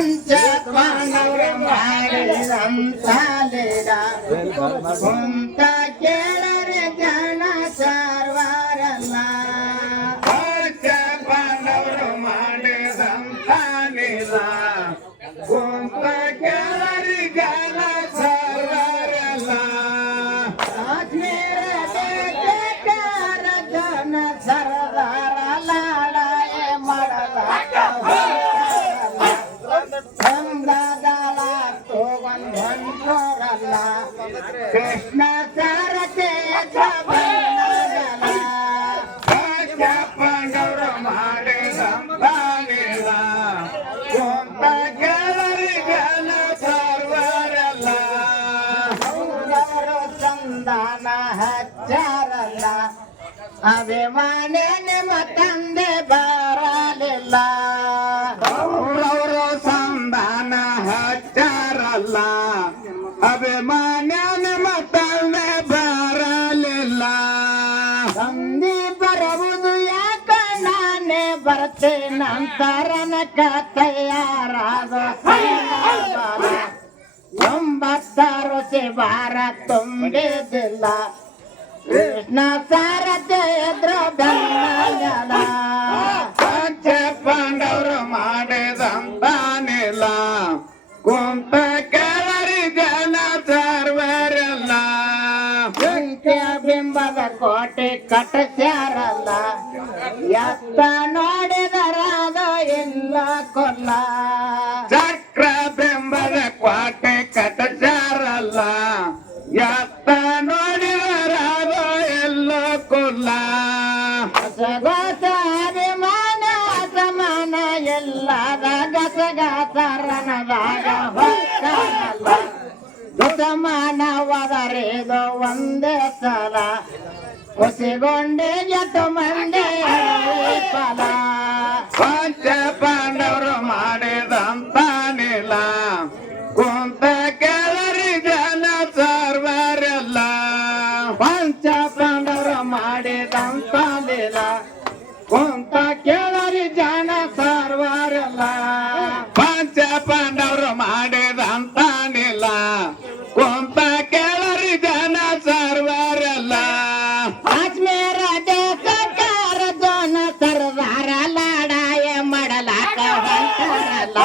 ಪಂಚ ಪಾಂಡವರ ಮಾಡಿದಂತ ಲೀಲ ಕುಂತ ಕೇಳರೆ ಜನ ಸರ್ವರಲ್ಲ ಪಂಚ ಪಾಂಡವರು ಮಾಡಿದಂತ ಲೀಲ ಕುಂತ ಕೇಳರಿ ಜನ ಸರ್ವರಲ್ಲ ಕಾಶ್ಮೀರ ದೇಶಕಾರ ಜನ ಸರದಾರ ಲಾಡಾಯ ಮಾಡಲಾಕ ಚಂದದಾಳ ತಗೊಂಡ್ರಲ್ಲ ಕೃಷ್ಣ ಸಾರಥೆ ಪಂಚ ಪಾಂಡವರು ಮಾಡಿದಂತ ಲೀಲ ಕುಂತ ಕೇಳರಿ ಜನ ಸರ್ವರಲ್ಲ ಅವರು ಸಂಧಾನ ಹಚ್ಚಾರಲ್ಲ ಅಭಿಮಾನಿ ನಿಮ್ಮ ತಂದೆ ಬರಲಿಲ್ಲ ಅವರವರು ಸಂಧಾನ ಹಚ್ಚಾರಲ್ಲ ಅಭಿಮಾನ್ಯ ನಿಮ್ಮ ತಂದೆ ಬರಲಿಲ್ಲ ತಂದೆ ಬರುವುದು ಯಾಕ ನಾನೇ ಬರ್ತೇನಂತರನಕ ತಯಾರಾದ ಒಂಬತ್ತಾರು ಬಾರ ತುಂಬಿದಿಲ್ಲ ಕೃಷ್ಣ ಸಾರಥೆ ಎದ್ರ ಬೆನ್ನಗಲ ಪಂಚ ಪಾಂಡವರು ಮಾಡಿದಂತ ನೀಲ ಕುಂತ ಕೇಳರಿ ಜನ ಸರ್ವರೆಲ್ಲ ಬೆಂಕಿಯ ಬಿಂಬದ ಕೋಟೆ ಕಟ್ಟಸ್ಯಾರಲ್ಲ ಎತ್ತ ನೋಡಿದರಾದ ಇಲ್ಲ ಕೊಲ್ಲ ಚಕ್ರ ಬೆಂಬದ ಕ್ವಾಟೆ ಕಟ್ಟಚಾರಲ್ಲ ಎತ್ತ ನೋಡಿದರಾದ ಎಲ್ಲ ಕೊಲ್ಲ ಗಸಗಸ ಅಭಿಮಾನ ಸಮಾನ ಎಲ್ಲದ ಗಸಗಸರನದಾಗ ಹೊಕ್ಕಲ್ಲ ದುಸಮಾನವದರೇದು ಒಂದೇ ಸಲ ಹುಸಿಗೊಂಡೆ ಎಟ್ಟು ಮಂಡೆ ಫಲ ಪಂಚ ಪಾಂಡವರು ಮಾಡಿದಂತ ನೀಲ ಕುಂತ ಕೇಳರಿ ಜನ ಸರ್ವರೆಲ್ಲ ಪಂಚ ಪಾಂಡವರು ಮಾಡಿದಂತ ಲೀಲ ಕುಂತ ಕೇಳರಿ ಜನ ಸರ್ವರೆಲ್ಲ ಪಂಚ ಪಾಂಡವರು ಮಾಡಿದಂತ ನೀಲ ಕುಂತ ಕೇಳರಿ ಜನ ಸರ್ವರೆಲ್ಲ ಕಾಶ್ಮೀರ ದೇಶಕಾರ ಜನ ಸರ್ದಾರ ಲಾಡಾಯ ಮಾಡಲಾಕ ಹೊಂಟಾರಲ್ಲ